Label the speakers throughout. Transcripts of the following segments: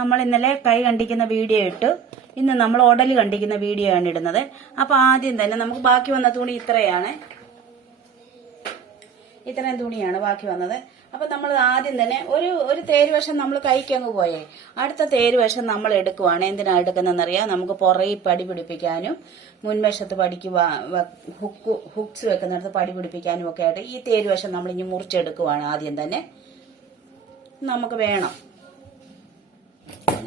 Speaker 1: നമ്മൾ ഇന്നലെ കൈ കണ്ടിക്കുന്ന വീഡിയോ ഇട്ടു. ഇന്ന് നമ്മൾ ഓടലി കണ്ടിക്കുന്ന വീഡിയോ ആണ് ഇടുന്നത്. അപ്പൊ ആദ്യം തന്നെ നമുക്ക് ബാക്കി വന്ന തുണി ഇത്രയാണ്. ഇത്രയും തുണിയാണ് ബാക്കി വന്നത്. അപ്പൊ നമ്മൾ ആദ്യം തന്നെ ഒരു ഒരു തേര് വശം നമ്മൾ കൈക്കങ്ങ് പോയേ. അടുത്ത തേര് വശം നമ്മൾ എടുക്കുവാണ്. എന്തിനാ എടുക്കുന്നതെന്നറിയാം നമുക്ക് പുറകെ പടി പിടിപ്പിക്കാനും മുൻവശത്ത് പടിക്ക് ഹുക്ക് ഹുക്സ് വെക്കുന്നിടത്ത് പടി പിടിപ്പിക്കാനും ഒക്കെ ആയിട്ട് ഈ തേര് വശം നമ്മൾ ഇനി മുറിച്ചെടുക്കുവാണ് ആദ്യം തന്നെ. നമുക്ക് വേണം.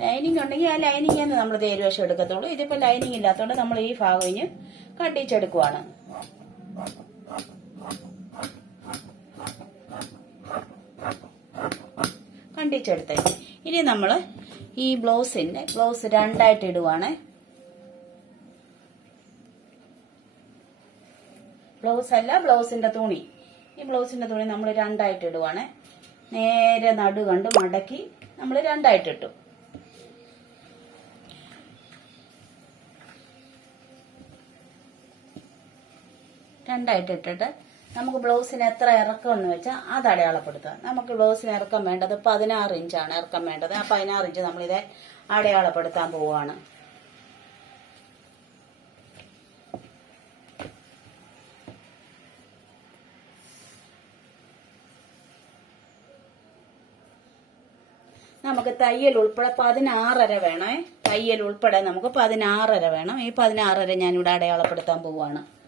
Speaker 1: ലൈനിങ് ഉണ്ടെങ്കിൽ ആ ലൈനിങ് തന്നെ നമ്മൾ തേരുവശം എടുക്കത്തുള്ളൂ. ഇതിപ്പോ ലൈനിങ് ഇല്ലാത്തതുകൊണ്ട് നമ്മൾ ഈ ഭാഗം ഇനി കട്ടിച്ചെടുക്കുവാണ്. കണ്ടിച്ചെടുത്ത് ഇനി നമ്മൾ ഈ ബ്ലൗസിന്റെ ബ്ലൗസ് രണ്ടായിട്ട് ഇടുവാണ്. ബ്ലൗസ് അല്ല ബ്ലൗസിന്റെ തുണി. ഈ ബ്ലൗസിന്റെ തുണി നമ്മൾ രണ്ടായിട്ട് ഇടുവാണ്. നേരെ നടു കണ്ട് മടക്കി നമ്മൾ രണ്ടായിട്ട് ഇട്ടു. രണ്ടായിട്ട് ഇട്ടിട്ട് നമുക്ക് ബ്ലൗസിന് എത്ര ഇറക്കം എന്ന് വെച്ചാൽ അത് അടയാളപ്പെടുത്തുക. നമുക്ക് ബ്ലൗസിന് ഇറക്കം വേണ്ടത് പതിനാറ് ഇഞ്ചാണ് ഇറക്കം വേണ്ടത്. ആ പതിനാറ് ഇഞ്ച് നമ്മളിത് അടയാളപ്പെടുത്താൻ പോവുകയാണ്. നമുക്ക് തയ്യൽ ഉൾപ്പെടെ പതിനാറര വേണേ. തയ്യൽ ഉൾപ്പെടെ നമുക്ക് പതിനാറര വേണം. ഈ പതിനാറര ഞാനിവിടെ അടയാളപ്പെടുത്താൻ പോവുകയാണ്.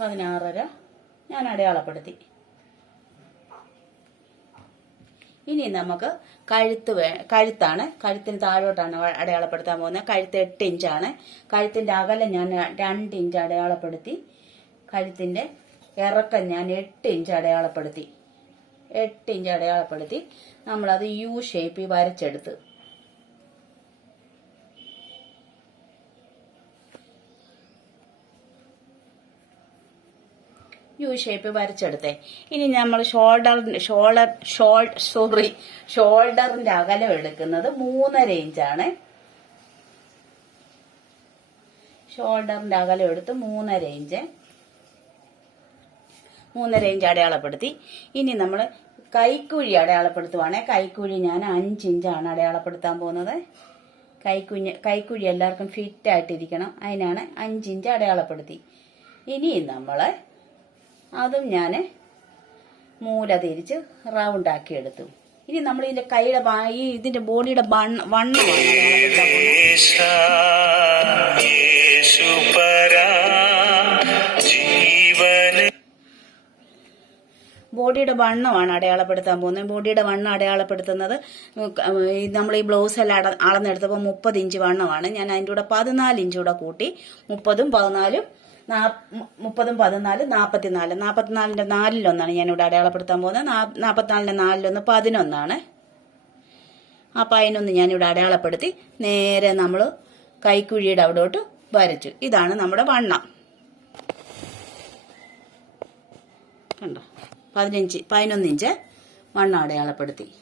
Speaker 1: പതിനാറര ഞാൻ അടയാളപ്പെടുത്തി. ഇനി നമുക്ക് കഴുത്ത് വേ കഴുത്താണ്. കഴുത്തിന് താഴോട്ടാണ് അടയാളപ്പെടുത്താൻ പോകുന്നത്. കഴുത്ത് എട്ട് ഇഞ്ചാണ്. കഴുത്തിന്റെ അകലം ഞാൻ രണ്ട് ഇഞ്ച് അടയാളപ്പെടുത്തി. കഴുത്തിന്റെ ഇറക്കം ഞാൻ എട്ട് ഇഞ്ച് അടയാളപ്പെടുത്തി. എട്ട് ഇഞ്ച് അടയാളപ്പെടുത്തി. നമ്മളത് യു ഷേപ്പിൽ വരച്ചെടുത്ത്. യു ഷേപ്പ് വരച്ചെടുത്തേ. ഇനി നമ്മൾ ഷോൾഡർ ഷോൾഡർ ഷോൾ സോറി ഷോൾഡറിന്റെ അകലം എടുക്കുന്നത് മൂന്നര ഇഞ്ചാണ് ഷോൾഡറിന്റെ അകലം എടുത്ത് മൂന്നര ഇഞ്ച് മൂന്നര ഇഞ്ച് അടയാളപ്പെടുത്തി. ഇനി നമ്മൾ കൈക്കുഴി അടയാളപ്പെടുത്തുവാണേ. കൈക്കുഴി ഞാൻ അഞ്ച് ഇഞ്ചാണ് അടയാളപ്പെടുത്താൻ പോകുന്നത്. കൈക്കുഞ്ഞ് കൈക്കുഴി എല്ലാവർക്കും ഫിറ്റായിട്ടിരിക്കണം അതിനാണ് അഞ്ച് ഇഞ്ച് അടയാളപ്പെടുത്തി. ഇനി നമ്മൾ അതും ഞാൻ മൂല തിരിച്ച് റൗണ്ട് ആക്കി എടുത്തു ഇനി നമ്മൾ ഇതിന്റെ കൈയുടെ ഈ ഇതിന്റെ ബോഡിയുടെ വണ്ണമാണ് ബോഡിയുടെ വണ്ണമാണ് അടയാളപ്പെടുത്താൻ പോകുന്നത്. ബോഡിയുടെ വണ്ണം അടയാളപ്പെടുത്തുന്നത് നമ്മൾ ഈ ബ്ലൗസ് എല്ലാം അട- അളന്നെടുത്തപ്പോൾ മുപ്പത് ഇഞ്ച് വണ്ണമാണ്. ഞാൻ അതിന്റെ കൂടെ പതിനാല് ഇഞ്ച് കൂടെ കൂട്ടി മുപ്പതും പതിനാലും മുപ്പതും പതിനാല് നാൽപ്പത്തിനാല് നാൽപ്പത്തിനാലിന്റെ നാലിലൊന്നാണ് ഞാനിവിടെ അടയാളപ്പെടുത്താൻ പോകുന്നത്. നാ- നാൽപ്പത്തിനാലിന്റെ നാലിലൊന്ന് പതിനൊന്നാണ്. അപ്പം അതിനൊന്ന് ഞാനിവിടെ അടയാളപ്പെടുത്തി നേരെ നമ്മൾ കൈക്കുഴിയുടെ അവിടോട്ട് വരച്ചു. ഇതാണ് നമ്മുടെ വണ്ണം. കണ്ടോ? പതിനഞ്ച് പതിനൊന്ന് ഇഞ്ച് വണ്ണം അടയാളപ്പെടുത്തി.